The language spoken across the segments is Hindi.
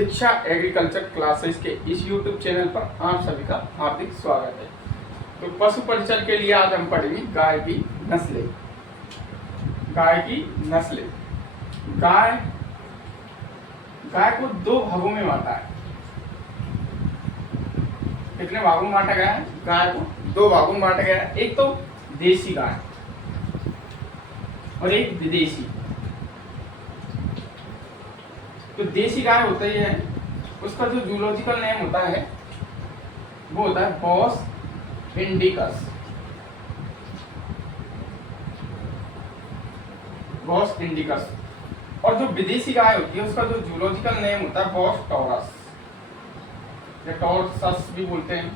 दीक्षा एग्रीकल्चर क्लासेस के इस YouTube चैनल पर आप सभी का हार्दिक स्वागत है। तो पशु परिचर के लिए आज हम पढ़ेंगे गाय की नस्लें। गाय की नस्लें। गाय को दो भागों में बांटा है। कितने भागों में बांटा गया है? गाय को दो भागों में बांटा गया है। एक तो देसी गाय और एक विदेशी। तो देसी गाय होता ही है, उसका जो जूलॉजिकल नेम होता है वो होता है बॉस इंडिकस। Bos indicus. और जो विदेशी गाय होती है उसका जो जूलॉजिकल नेम होता है बॉस टॉरस या टॉरसस भी बोलते हैं,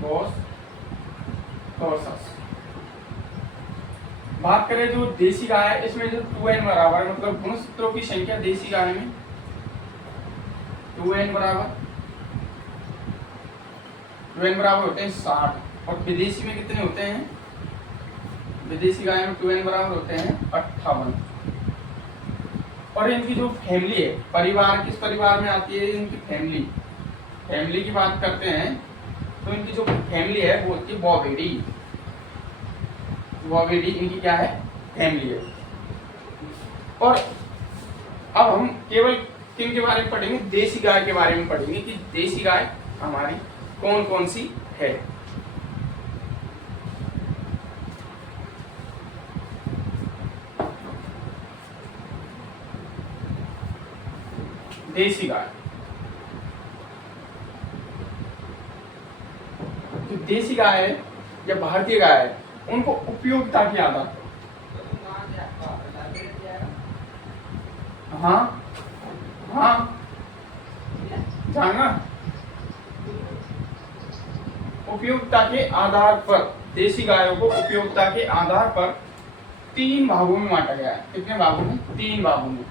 बॉस टॉरसस। बात करें जो देसी गाय है, इसमें जो 2n बराबर मतलब गुणसूत्रों की संख्या देसी गाय में 2n बराबर होते हैं 60 और विदेशी में कितने होते हैं? विदेशी गाय में 2n बराबर होते हैं 58। और इनकी जो फैमिली है, परिवार किस परिवार में आती है? इनकी फैमिली की बात करते हैं तो इनकी जो फैमिली है वो होती है बॉवेडी। इनकी क्या है? फैमिली है। और अब हम केवल किन के बारे में पढ़ेंगे? देसी गाय के बारे में पढ़ेंगे कि देसी गाय हमारी कौन कौन सी है। देसी गाय। जो देसी गाय है या भारतीय गाय है, उनको उपयोगिता की आदत। हाँ जानना। उपयोगिता के आधार पर देसी गायों को उपयोगिता के आधार पर 3 भागों में बांटा गया है। कितने भागों में? 3 भागों में।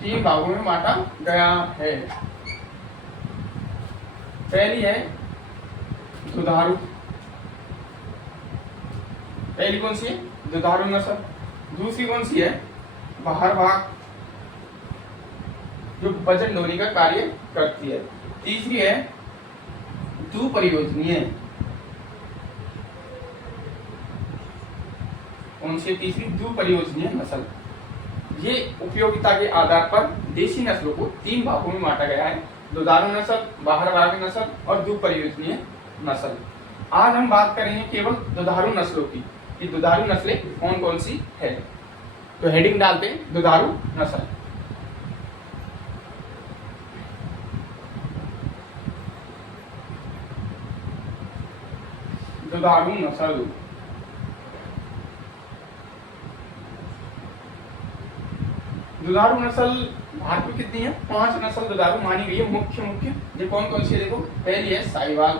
3 भागों में बांटा गया है। पहली है दुधारू। पहली कौन सी है? दुधारू नस्ल। दूसरी कौन सी है? बाहर भाग, जो वजन ढोने का कार्य करती है। तीसरी है द्विपरियोजनीय। कौन सी? तीसरी द्विपरियोजनीय नस्ल। ये उपयोगिता के आधार पर देसी नस्लों को 3 भागों में बांटा गया है: दुधारू नस्ल, बाहर भाग नस्ल और द्विपरियोजनीय नस्ल। आज हम बात करेंगे केवल दुधारू नस्लों की कि दुधारू नस्लें कौन कौन सी है। तो हेडिंग डालते हैं दुधारू नस्ल। दुधारू नस्ल। दुधारू नस्ल भारत में कितनी है? 5 नस्ल दुधारू मानी गई है। मुख्य ये कौन कौन सी है? देखो, पहली है साहिवाल,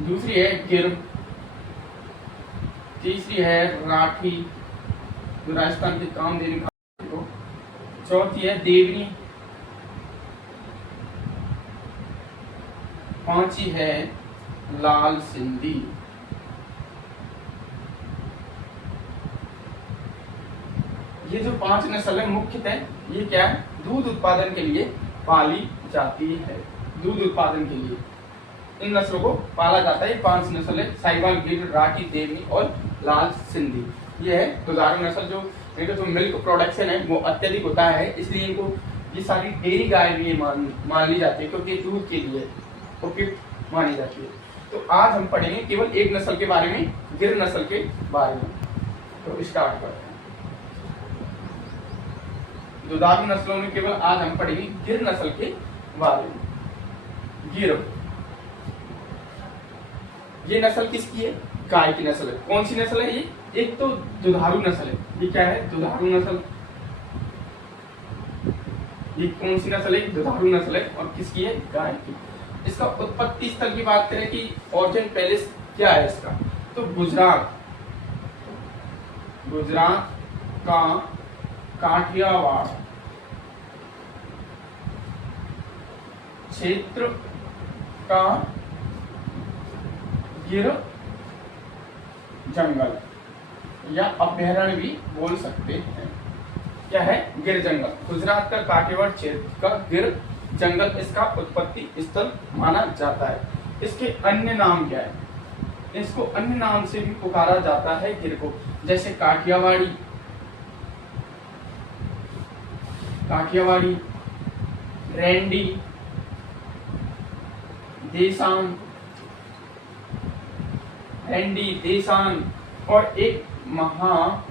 दूसरी है गिर, तीसरी है राठी जो राजस्थान के कामधेनु को, चौथी है देवनी, पांचवी है लाल सिंधी। ये जो 5 नस्ल है मुख्यतः ये क्या है? दूध उत्पादन के लिए पाली जाती है। दूध उत्पादन के लिए इन नस्लों को पाला जाता है। 5 नस्ल है: साहिवाल, गिर, राठी, देवनी और लाल सिंधी। ये है दुधारू नस्ल। जो इनका जो मिल्क प्रोडक्शन है वो अत्यधिक होता है, इसलिए इनको ये सारी डेयरी गाय भी मान ली जाती है क्योंकि दूध के लिए उपयुक्त मानी जाती है। तो आज हम पढ़ेंगे केवल एक नस्ल के बारे में, गिर नस्ल के बारे में। तो स्टार्ट करते हैं। दुधारू नस्लों में केवल आज हम पढ़ेंगे गिर नस्ल के बारे में। गिर, ये नस्ल किसकी है? गाय की नस्ल है। कौन सी नस्ल है ये? एक तो दुधारू नस्ल है। ये क्या है? दुधारू नस्ल। ये कौन सी नस्ल है? दुधारू नस्ल है। और किसकी है? गाय की। इसका उत्पत्ति स्थल की बात करें कि ओरिजिन पैलेस क्या है इसका, तो गुजरात का काठियावाड़ क्षेत्र का गिर जंगल, या अभ्यारण्य भी बोल सकते हैं। क्या है? गिर जंगल। गुजरात का काठियावाड़ क्षेत्र का गिर जंगल इसका उत्पत्ति स्थल माना जाता है। इसके अन्य नाम क्या है? इसको अन्य नाम से भी पुकारा जाता है गिर को, जैसे काठियावाड़ी, काठियावाड़ी, रेंडी, देसान, रेंडी, देसान, और एक महामान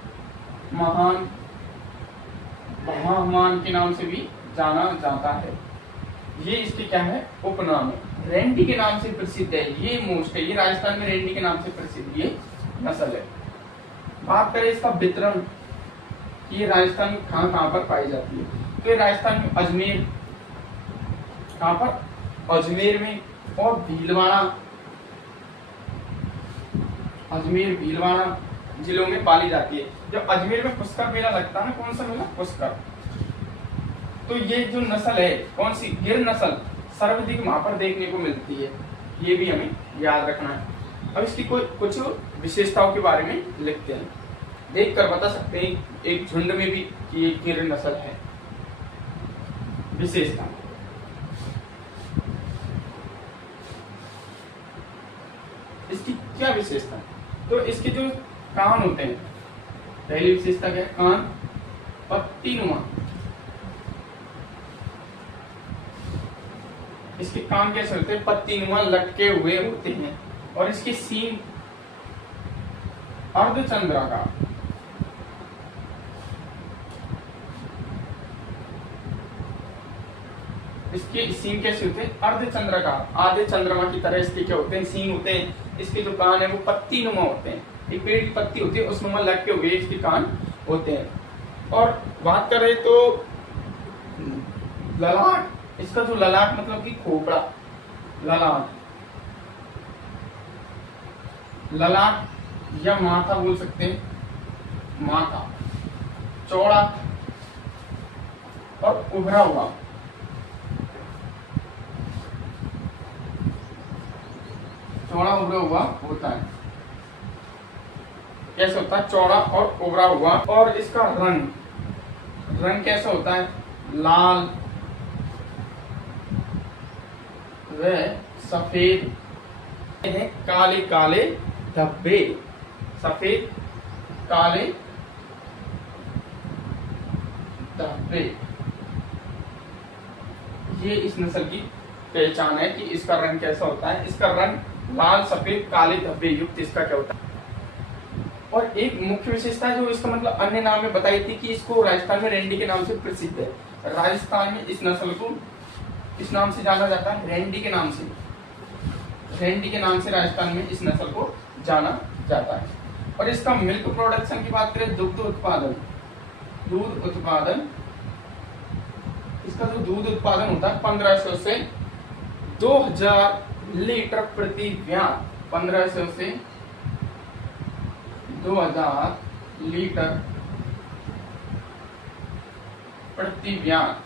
के नाम से भी जाना जाता है। ये इसके क्या है? उपनाम है। रेंडी के नाम से प्रसिद्ध है, ये मोस्ट है, ये राजस्थान में रेंडी के नाम से प्रसिद्ध ये नस्ल है। बात करें इसका वितरण, ये राजस्थान में कहाँ कहाँ पर पाई जाती है, तो ये राजस्थान में अजमेर, कहाँ पर? अजमेर में, और भीलवाड़ा, अजमेर भीलवाड़ा जिलों में पाली जाती है। जब अजमेर में पुष्कर मेला लगता है ना, कौन सा मेला? पुष्कर। तो ये जो नस्ल है, कौन सी? गिर नस्ल, सर्वाधिक वहां पर देखने को मिलती है, ये भी हमें याद रखना है। अब इसकी कुछ विशेषताओं के बारे में लिखते हैं, देख कर बता सकते हैं एक झुंड में भी कि ये गिर नस्ल है। विशेषता, इसकी क्या विशेषता? तो इसके जो कान होते हैं, पहली विशेषता क्या है? कान पत्तीनुमा, इसके कान कैसे होते हैं? पत्तीनुमा लटके हुए होते हैं, और इसकी सींग अर्धचंद्राकार, इसके सींग कैसे होते हैं? अर्धचंद्राकार, आधे चंद्रमा की तरह इसके क्या होते हैं? सींग होते हैं। इसके जो कान है वो पत्तीनुमा होते हैं, एक पेड़ की पत्ती होती है उस नुमा लटके हुए इसके कान होते हैं। और बात करें तो ललाट, इसका जो ललाट मतलब कि खोपड़ा, ललाट, ललाट या माथा बोल सकते हैं, माथा चौड़ा और उभरा हुआ, चौड़ा उभरा हुआ होता है। कैसे होता है? चौड़ा और उभरा हुआ। और इसका रंग, रंग कैसा होता है? लाल व सफेद, काले काले धब्बे, सफेद काले धब्बे, ये इस नस्ल की पहचान है कि इसका रंग कैसा होता है। इसका रंग लाल सफेद काले धब्बे युक्त इसका क्या होता है। और एक मुख्य विशेषता जो इसका मतलब अन्य नाम में बताई थी कि इसको राजस्थान में रेंडी के नाम से प्रसिद्ध है। राजस्थान में इस नस्ल को इस नाम से जाना जाता है, रेंडी के नाम से, रेंडी के नाम से राजस्थान में इस नस्ल को जाना जाता है। और इसका मिल्क प्रोडक्शन की बात करें, दुग्ध उत्पादन, दूध उत्पादन, इसका जो दूध उत्पादन होता है 1500 से 2000 लीटर प्रति व्यान, 1500 से 2000 लीटर प्रति व्यान,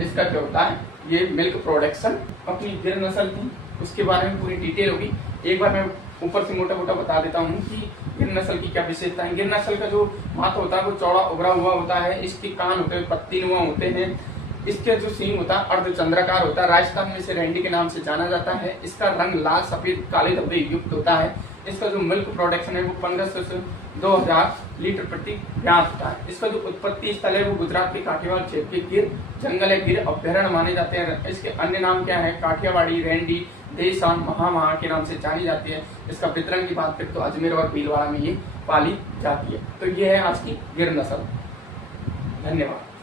इसका क्या होता है? ये मिल्क प्रोडक्शन। अपनी गिर नस्ल थी, उसके बारे में पूरी डिटेल होगी। एक बार मैं ऊपर से मोटा मोटा बता देता हूँ कि गिर नस्ल की क्या विशेषता है। गिर नस्ल का जो माथा होता है वो चौड़ा उभरा हुआ होता है, इसके कान होते हैं पत्तीनुमा होते हैं, इसके जो सींग होता है अर्धचंद्राकार होता है। राजस्थान में इसे रेंडी के नाम से जाना जाता है। इसका रंग लाल सफेद काले धब्बे युक्त होता है। इसका जो मिल्क प्रोडक्शन है वो 1500 से 2000 लीटर प्रति व्यान होता है। इसका जो उत्पत्ति स्थल है वो गुजरात के काठियावाड़ क्षेत्र के गिर जंगल है, गिर अभ्यारण्य माने जाते हैं। इसके अन्य नाम क्या है? काठियावाड़ी, रेंडी, देसान, महा के नाम से जानी जाती है। इसका वितरण की बात करें तो अजमेर और भीलवाड़ा में ये पाली जाती है। तो ये है आज की गिर नस्ल। धन्यवाद।